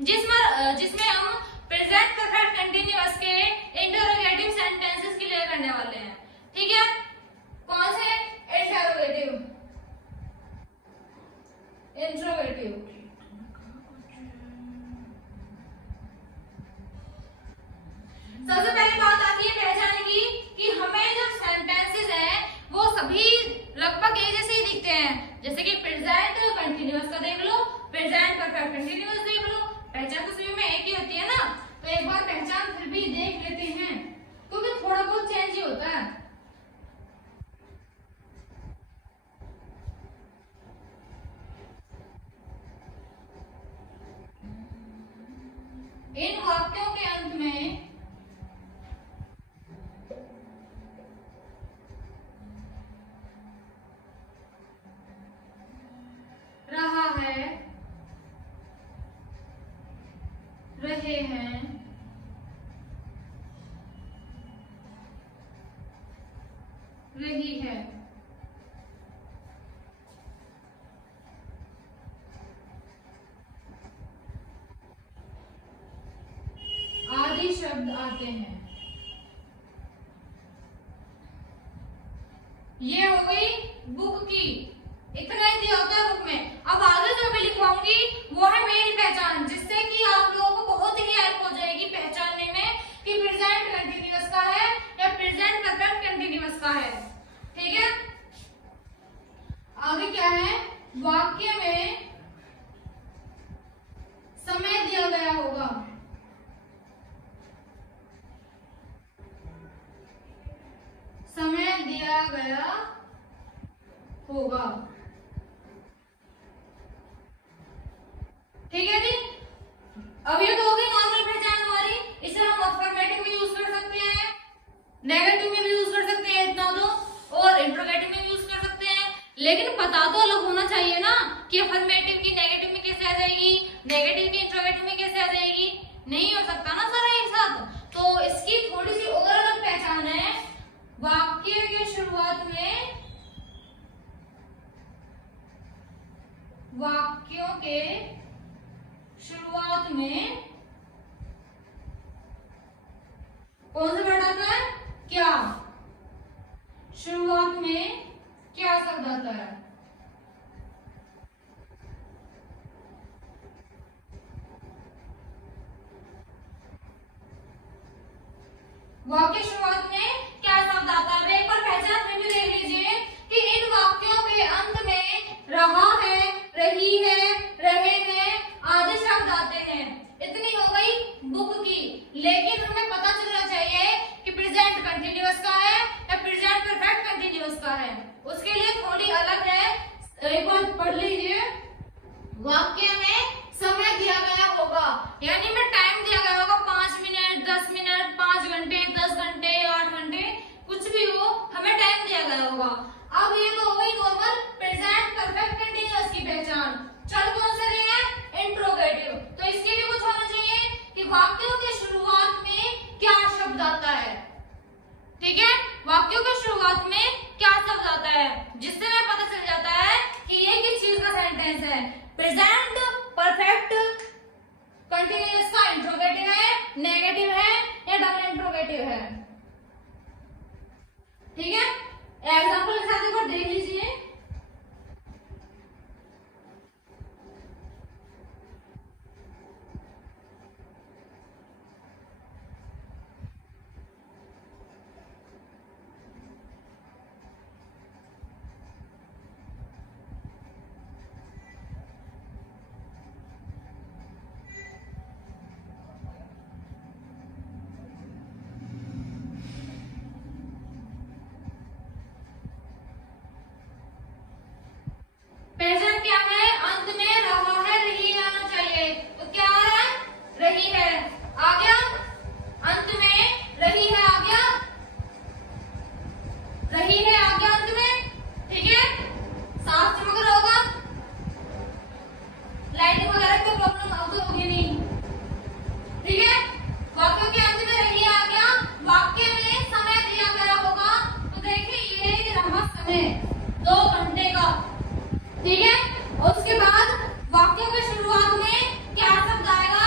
जिसमें हम present perfect continuous के इंटरोगेटिव सेंटेंसेस के लिए करने वाले हैं। ठीक है, कौन से? Interrogative, interrogative. सबसे पहली बात आती है पहचान की कि हमें जो सेंटेंसेस हैं वो सभी लगभग एक जैसे ही दिखते हैं। जैसे कि प्रेजेंट कंटिन्यूअस का देख लो, प्रेजेंट परफेक्ट कंटिन्यूअस देख लो, पहचान तो सभी में एक ही होती है ना। तो एक बार पहचान फिर भी देख लेते हैं क्योंकि थोड़ा बहुत चेंज ही होता है। इन वाक्यों के अंत में रहा है, रहे हैं, रही है, आदि शब्द आते हैं। ये हो गई बुक की, इतना ही दिया होता है बुक में। अब आगे जो मैं लिखवाऊंगी वो है मेरी पहचान, जिससे कि आप लोगों को बहुत ही हेल्प हो जाएगी पहचानने में कि प्रेजेंट कंटिन्यूअस का है या प्रेजेंट परफेक्ट कंटिन्यूअस का है। ठीक है, आगे क्या है? वाक्य में समय दिया गया होगा, समय दिया गया होगा। ठीक है जी, अब ये तो हो गई नॉर्मल पहचान हमारी। इसे हम अफर्मेटिव में यूज कर सकते हैं, नेगेटिव में भी यूज कर सकते हैं इतना तो, और इंट्रोगेटिव में भी यूज कर सकते हैं। लेकिन पता तो अलग होना चाहिए ना कि अफर्मेटिव की नेगेटिव में कैसे आ जाएगी, नेगेटिव की इंट्रोगेटिव में कैसे आ जाएगी। नहीं हो सकता ना सारा एक साथ। तो इसकी थोड़ी सी और अलग पहचान है। वाक्य के शुरुआत में, वाक्यों के शुरुआत में कौन सा वर्ड आता है? क्या। शुरुआत में क्या शब्द आता है? वाक्य शुरुआत में क्या शब्द आता है? एक बार पहचान में भी देख लीजिए कि इन वाक्यों के अंत में रहा है, रही है, रहे हैं आदि शब्द आते हैं। इतनी हो गई बुक की। लेकिन हमें पता चलना चाहिए कि प्रेजेंट कंटिन्यूअस का है या प्रेजेंट परफेक्ट कंटिन्यूअस का है। उसके लिए थोड़ी अलग है। एक बार पढ़ लीजिए, वाक्य में समय दिया गया होगा, यानी में टाइम दिया गया होगा 5 मिनट, 10 मिनट, 5 घंटे, 10 घंटे, 8 घंटे, कुछ भी हो, हमें टाइम दिया गया होगा। अब ये तो हो गई नॉर्मल प्रेजेंट परफेक्ट कंटिन्यूअस की पहचान। चल कौन से रही है? इंट्रोगेटिव। तो इसके भी कुछ होना चाहिए कि वाक्यों के शुरुआत में क्या शब्द आता है। ठीक है, वाक्यों के शुरुआत में क्या शब्द आता है, जिससे हमें पता चल जाता है कि ये किस चीज का सेंटेंस है। प्रेजेंट परफेक्ट कंटिन्यूअस का इंट्रोगेटिव है, नेगेटिव है या डबल इंट्रोगेटिव है। ठीक है, एग्जांपल के साथ एक बार देख लीजिए। प्रेजेंट क्या है? अंत में रहा है, रही है आना चाहिए। तो क्या आ रहा है? रही है आ गया, अंत में रही है आ गया, रही है आ गया अंत में। ठीक है, साफ चमक रहा होगा, लाइटिंग वगैरह की प्रॉब्लम अब तो होगी नहीं। ठीक है, वाक्यों के अंत में रही है आ गया, वाक्य में समय दिया गया होगा। तो देखिए ये रहा समय 2 घंटे का। ठीक है, और उसके बाद वाक्यों के शुरुआत में क्या शब्द आएगा?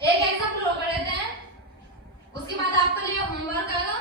एक एग्जाम्पल और कर लेते हैं, उसके बाद आपके लिए होमवर्क आएगा।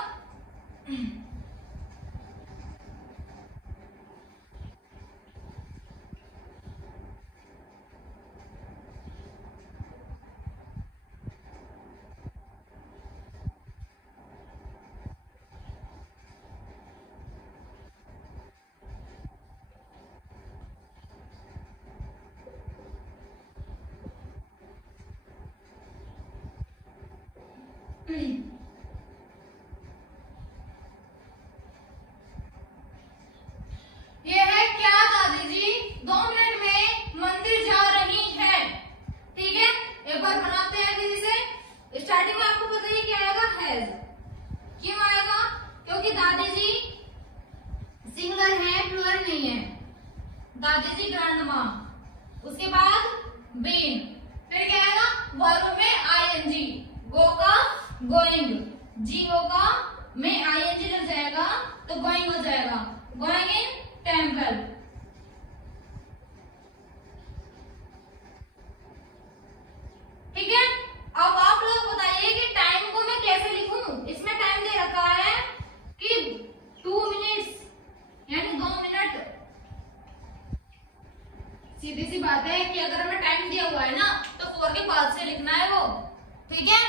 ये है क्या दादी जी 2 मिनट में मंदिर जा रही है। ठीक है, एक बार बनाते हैं फिर इसे। स्टार्टिंग में आपको पता ही क्या आएगा, हैज। क्यों आएगा? क्योंकि दादी जी सिंगुलर है, प्लूरल नहीं है। दादी जी ग्रैंडमा, उसके बाद बीन, फिर क्या आएगा वर्ब में आईएनजी, गो का गोइंग, जीओ का में आईएनजी लग जाएगा तो गोइंग हो जाएगा, गोइंग इन टेम्पल। ठीक है, अब आप लोग बताइए कि टाइम को मैं कैसे लिखूं। इसमें टाइम दे रखा है कि 2 मिनट्स यानी 2 मिनट। सीधी सी बात है कि अगर हमें टाइम दिया हुआ है ना तो 4 के बाद से लिखना है वो। ठीक है,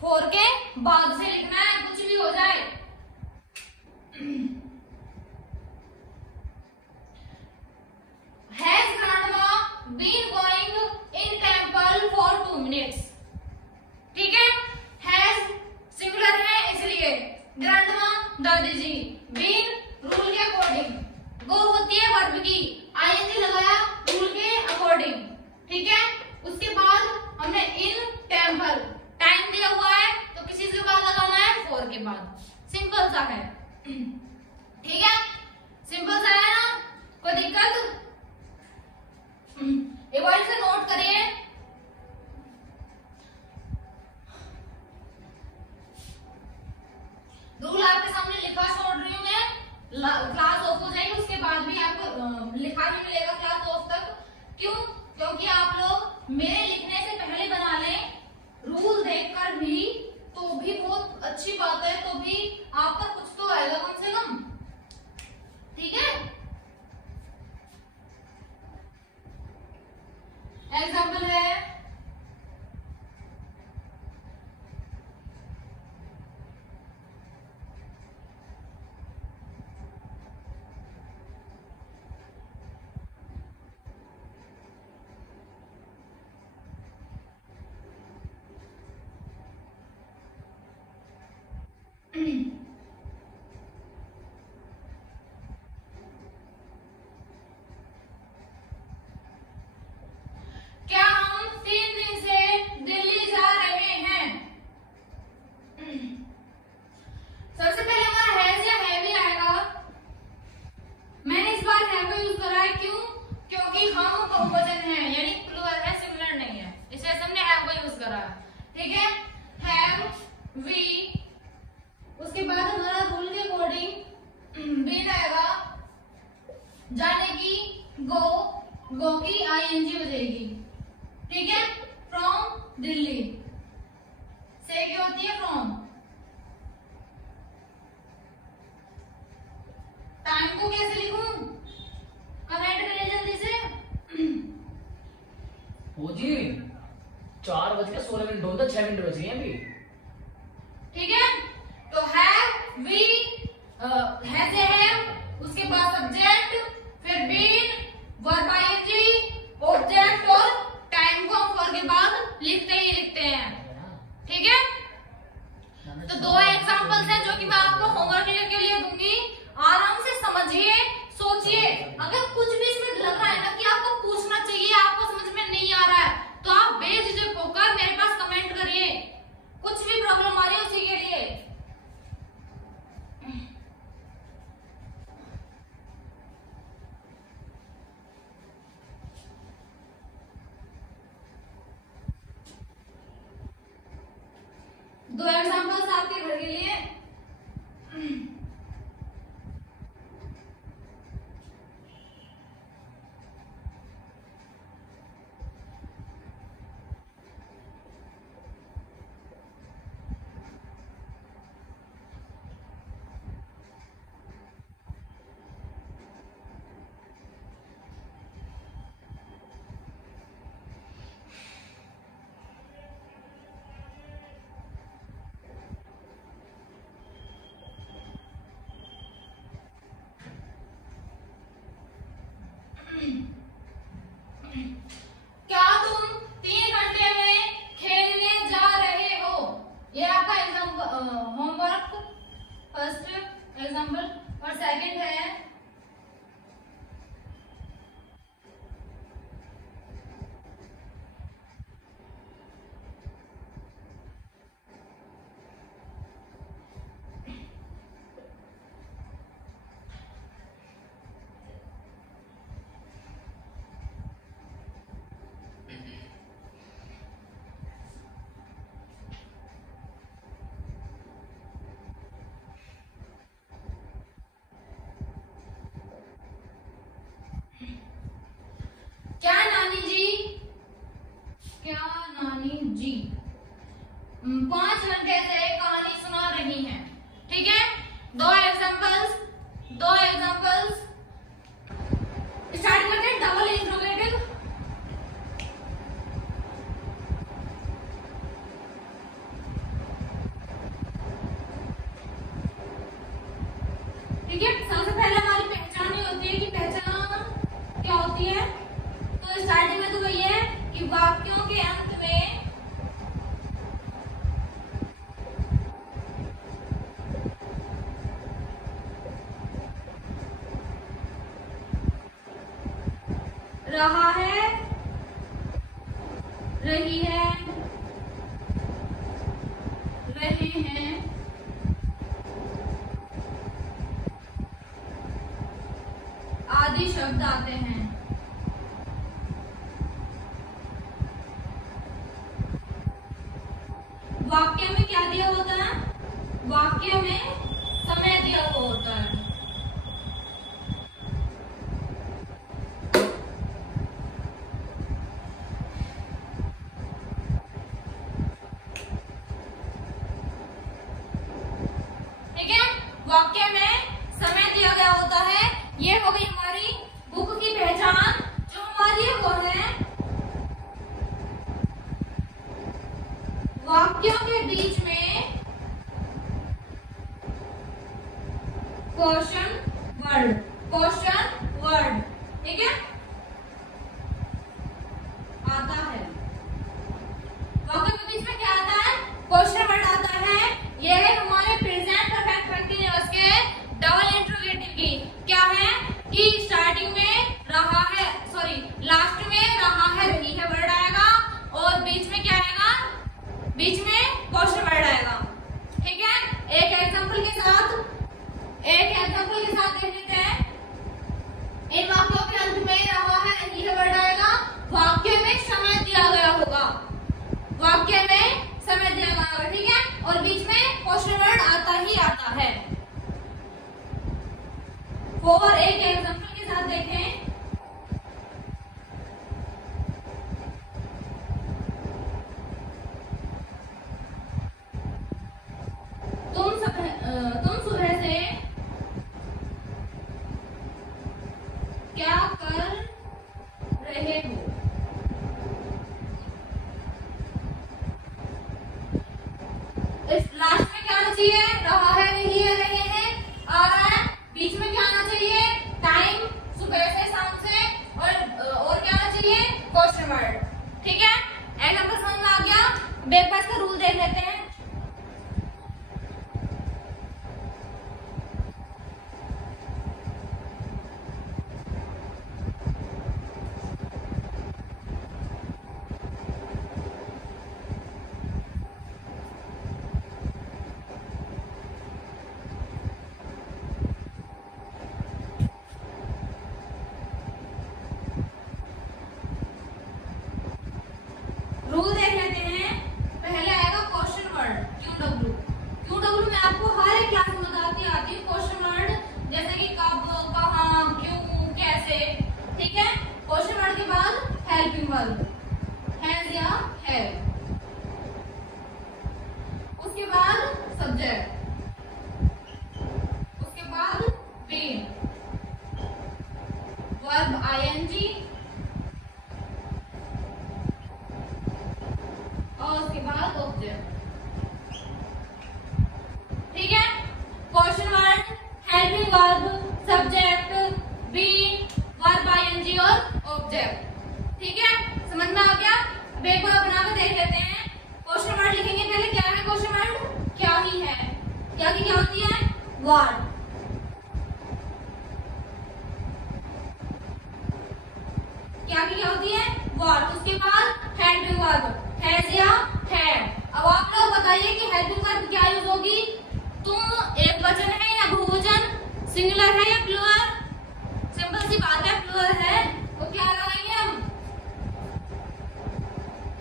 4 के बाद से लिखना है, कुछ भी हो जाए। Has grandma been going in temple for 2 minutes? ठीक है, has सिंगुलर है इसलिए, grandma दादी जी, been रूल के अकॉर्डिंग, go होती है वर्ब की, ing लगाया रूल के अकॉर्डिंग। ठीक है, उसके बाद हमने in temple, टाइम दिया हुआ है तो किसी से बाद लगाना है 4 के बाद। सिंपल सा है। ठीक है, सिंपल सा है ना, कोई दिक्कत? एक बार इसे नोट करिए। रूल आपके सामने लिखा छोड़ रही हूँ मैं, क्लास ऑफ हो जाएगी उसके बाद भी आपको लिखा ही मिलेगा क्लास ऑफ तक। क्यों? क्योंकि आप लोग मेरे लिखने से पहले बना लें, रूल देखकर भी, तो भी बहुत अच्छी बात है, तो भी आपका कुछ तो आएगा कम से कम। ठीक है, एग्जाम्पल है क्या हम 3 दिन से दिल्ली जा रहे हैं। सबसे पहले हमारा हैज या हैव ही आएगा। मैंने इस बार हैव का यूज करा है, क्यों? क्योंकि हम बहुवचन है यानी प्लूरल है, सिंगुलर नहीं है, इसलिए हमने हैव का यूज करा है। ठीक है, हैव, वी, उसके बाद हमारा रूल के अकॉर्डिंग बीन आएगा, जाने की गो, गो की आईएनजी बजेगी। ठीक है, फ्रॉम दिल्ली से क्या होती है फ्रॉम। टाइम को कैसे लिखूं, कमेंट करिए जल्दी से। वो जी 4:16 होता, 6 मिनट बच गए अभी। ठीक है, तो have, we, has a have, उसके बाद सब्जेक्ट, फिर बीन, वर्ब आईएनजी, ऑब्जेक्ट और टाइम को हम के बाद लिखते ही लिखते हैं। ठीक है, तो 2 एग्जांपल्स हैं जो कि मैं आपको होमवर्क के लिए दूंगी, आराम से समझिए, सोचिए। अगर कुछ भी इसमें लग रहा है ना कि आपको पूछना चाहिए, आपको समझ में नहीं आ रहा है, तो आप बेझिझक होकर मेरे पास कमेंट करिए, कुछ भी प्रॉब्लम आ रही है उसी के लिए। दो एग्जांपल्स आपके घर के लिए। 5 घंटे से कहानी सुना रही हैं। ठीक है, दो एग्जांपल्स स्टार्ट करते हैं। डबल इंट्रोगेटिव, ठीक है। सबसे पहले हमारी पहचान ही होती है कि पहचान क्या होती है। तो स्टार्टिंग में तो वही है कि वाक्यों के अंत में रहा है, रही है, रहे हैं, आदि शब्द आते हैं। वाक्य में क्या दिया होता है? वाक्य में समय दिया हुआ होता है। ठीक है, वाक्य में समय दिया गया होता है। ये हो गई हमारी बुक की पहचान। जो हमारी वो है वाक्यों के बीच में क्वेश्चन वर्ड, ठीक है, आता है। वाक्यों के बीच में क्या आता है? क्वेश्चन वर्ड आता है। ये है हमारे प्रेजेंट परफेक्ट कंटीन्यूअस के डबल इंट्रोगेटिव की। क्या है कि स्टार्टिंग में रहा है, सॉरी लास्ट में रहा है, रही है वर्ड आएगा और बीच में क्या आएगा? बीच में क्वेश्चन वर्ड आएगा। ठीक है, एक एग्जांपल के साथ देख लेते हैं। इन वाक्यों के अंत में रहा है, रही है वर्ड आएगा। वाक्य में समय दिया गया होगा, वाक्य में समय दिया गया होगा, ठीक है, और बीच में क्वेश्चन वर्ड आता ही आता है। और एक एग्जांपल के साथ देखें। तुम सुबह से क्या कर रहे हो? इस लास्ट में क्या आना चाहिए? रहा है, रही है, रहे हैं, आ रहा है। बीच में क्या आना चाहिए? टाइम, सुबह से, शाम से, और क्या आना चाहिए? Question word. ठीक है, एग्जांपल समझ में आ गया। ब्रेकफास्ट का रूल देख लेते हैं। रूल देख लेते हैं। पहले आएगा क्वेश्चन वर्ड क्यू डब्ल्यू में आपको हर एक क्लास में बताती है क्वेश्चन वर्ड, जैसे कि कब, कहाँ, क्यों, कैसे। ठीक है, क्वेश्चन वर्ड के बाद हेल्पिंग वर्ब, हैज या हैव। उसके बाद सब्जेक्ट, उसके बाद बीन, वर्ब आईएनजी, और उसके बाद ऑब्जेक्ट। ठीक है, question word, helping verb, subject, been, verb ING और ऑब्जेक्ट। ठीक है, समझ में आ गया। अब एक बार बना के देख लेते हैं। क्वेश्चन वर्ड लिखेंगे पहले। क्या है क्वेश्चन वर्ड? क्या ही है। क्या की क्या होती है? वर्ड। क्या की क्या होती है? वर्ड। उसके बाद हेल्पिंग वर्ब, हैज या हैव। अब आप लोग बताइए कि हेल्पिंग वर्ब क्या यूज होगी? तुम एक वचन है या बहुवचन, सिंगुलर है या प्लूरल? सिंपल सी बात है, प्लूरल है तो क्या लगाएंगे हम?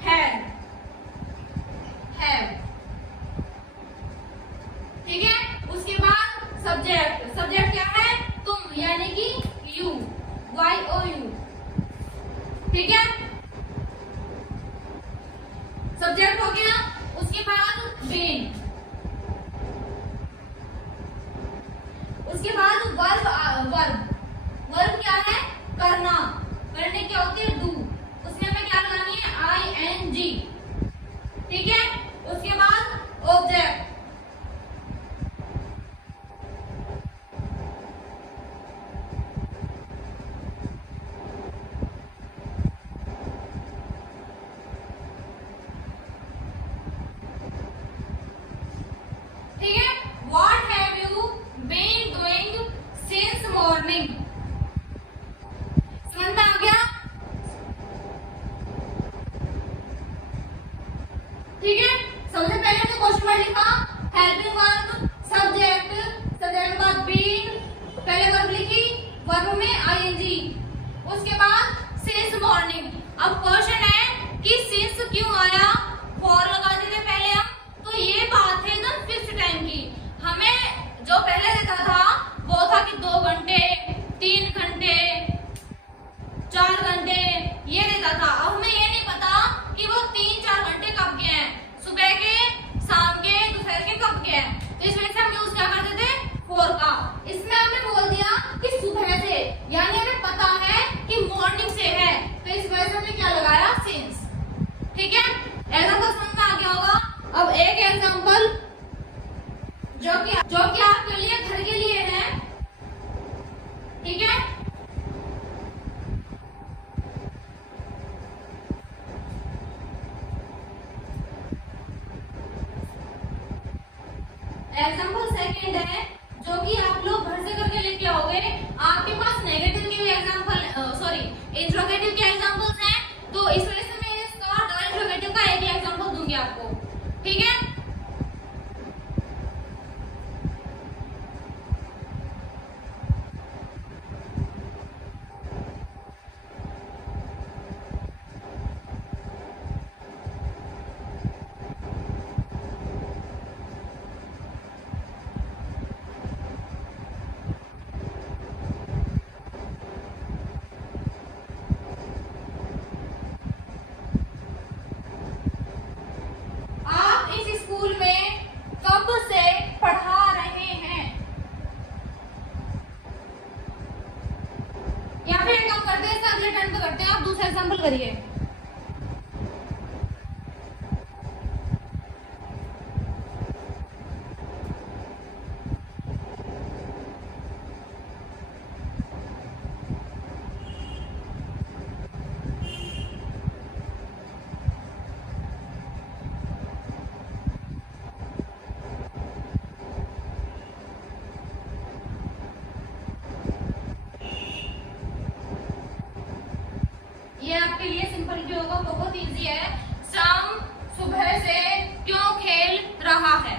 हैव। ठीक है, उसके बाद सब्जेक्ट। सब्जेक्ट क्या है? तुम, यानी कि यू, YOU। ठीक है, सब्जेक्ट हो गया। उसके बाद बीन, उसके बाद वर्ब, वर्ब क्या है? करना, करने क्या होती है? डू, उसमें हमें क्या लगानी है? ING, ठीक है। उसके बाद ऑब्जेक्ट, ठीक है। What have you been doing since morning? समझ में आ गया? ठीक है। सबसे पहले हमने क्वेश्चन वर्ड लिखा, हेल्पिंग वर्ब, सब्जेक्ट, सब्जेक्ट के बाद बीन, पहले वर्ब लिखी, वर्ब में ING, उसके बाद सिंस मॉर्निंग। अब क्वेश्चन है कि सिंस क्यों आया? फॉर लगा देते पहले हम, तो ये बात है एकदम फिक्स टाइम की। हमें जो पहले देता था वो था कि 2 घंटे, 3 घंटे, 4 घंटे ये देता था। अब हमें ये नहीं पता कि वो 3-4 घंटे कब के हैं, सुबह के, शाम के, दोपहर के कब के हैं। तो इस वजह से हम यूज क्या करते थे? फॉर का। इसमें हमने बोल दिया कि सुबह से, यानी हमें पता है कि मॉर्निंग से है, तो इस वजह से हमने क्या लगाया? सिंस, ठीक है। एग्जाम्पल समझ में आ गया होगा। अब एक एग्जाम्पल जो कि आपके लिए घर के लिए है, ठीक है। एग्जाम्पल सेकंड है जो कि आप लोग घर से करके लेके आओगे। आपके पास नेगेटिव के इंट्रोगेटिव के एग्जाम्पल्स हैं, तो इस वजह से मैं इसका डबल इंट्रोगेटिव का एक ही एग्जाम्पल दूंगी आपको, ठीक है। एग्जाम्पल करिए। ये आपके लिए सिंपल भी होगा, बहुत इजी है। शाम सुबह से क्यों खेल रहा है,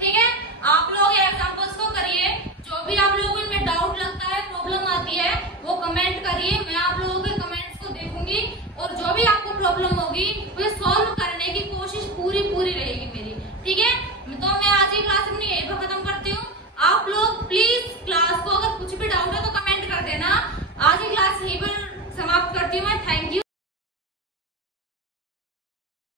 ठीक है। आप लोग एग्जांपल्स को करिए, जो भी आप लोगों में डाउट लगता है, प्रॉब्लम आती है, वो कमेंट करिए। मैं आप लोगों के कमेंट्स को देखूंगी और जो भी आपको प्रॉब्लम होगी वो सॉल्व करने की कोशिश पूरी रहेगी मेरी, ठीक है। तो मैं आज की क्लास अपनी यहीं पर खत्म करती हूँ। आप लोग प्लीज क्लास को अगर कुछ भी डाउट है तो कमेंट कर देना। आज की क्लास यहीं पर समाप्त करती हूँ मैं। Thank you.